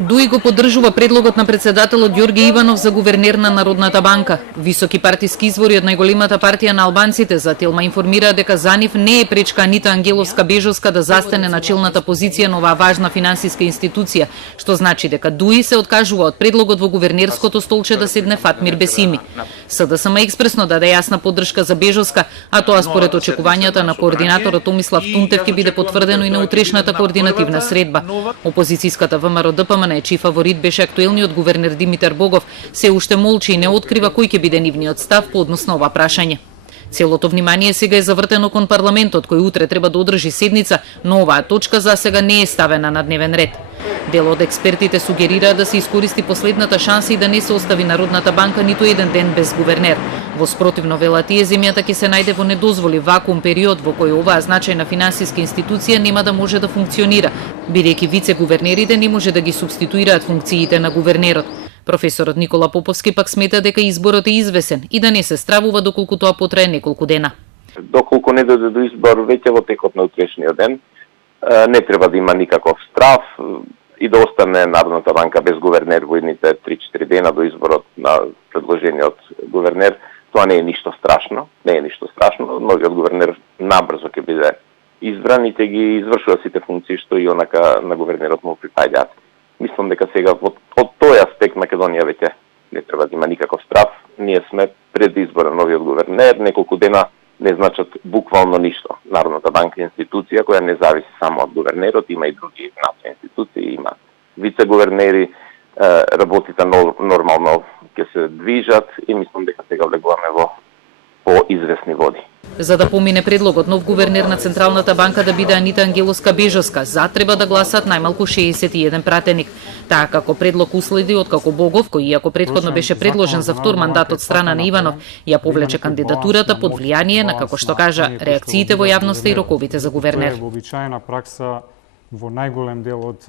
ДУИ го поддржува предлогот на председателот Ѓорѓе Иванов за гувернер на Народната банка. Високи партиски извори од најголемата партија на албанците за Телма информираа дека за нив не е пречка Анита Ангеловска-Бежовска да застане на челната позиција на оваа важна финансиска институција, што значи дека ДУИ се откажува од предлогот во гувернерското столче да седне Фатмир Бесими. СДСМ експресно даде јасна поддршка за Бежовска, а тоа според очекувањата на координаторот Томислав Тунтев ќе биде потврдено и на утрешната координативна средба. Опозицијската ВМРО ДПМН, чиј фаворит беше актуелниот гувернер Димитар Богов, се уште молчи и не открива кој ќе биде нивниот став по однос на ова прашање. Целото внимание сега е завртено кон парламентот, кој утре треба да одржи седница, но оваа точка за сега не е ставена на дневен ред. Дел од експертите сугерираа да се искористи последната шанса и да не се остави Народната банка ниту еден ден без гувернер. Во спротивно, вела тие, земјата ќе се најде во недозволи вакуум период во кој оваа значајна финансиска институција нема да може да функционира, бидејќи вице-гувернерите не може да ги субституираат функциите на гувернерот. Професорот Никола Поповски пак смета дека изборот е извесен и да не се стравува доколку тоа потрае неколку дена. Доколку не дојде до избор веќе во текот на утрешниот ден, не треба да има никаков страв и да остане Народната банка без гувернер во едните 3-4 дена до изборот на предложениот гувернер. Тоа не е ништо страшно, Новиот гувернер набрзо ќе биде избран и ќе ги извршува сите функции што и онака на гувернерот му припаѓаат. Мислам дека сега од тој аспект Македонија веќе не треба да има никаков страв. Ние сме пред избора на новиот гувернер, неколку дена не значат буквално ништо. Народната банка е институција која не зависи само од гувернерот, има и други надзорни институции, има вице-гувернери, работите нормално ќе се движат и мислам дека сега влегуваме во поизвестни води. За да помине предлогот нов гувернер на Централната банка да биде Анита Ангеловска-Бежовска, за треба да гласат најмалку 61 пратеник. Таа како предлог уследи откако Богов, кој иако претходно беше предложен за втор мандат од страна на Иванов, ја повлече кандидатурата под влијание на, како што кажа, реакциите во јавноста и роковите за гувернер. Тоа е вообичаена пракса во најголем дел од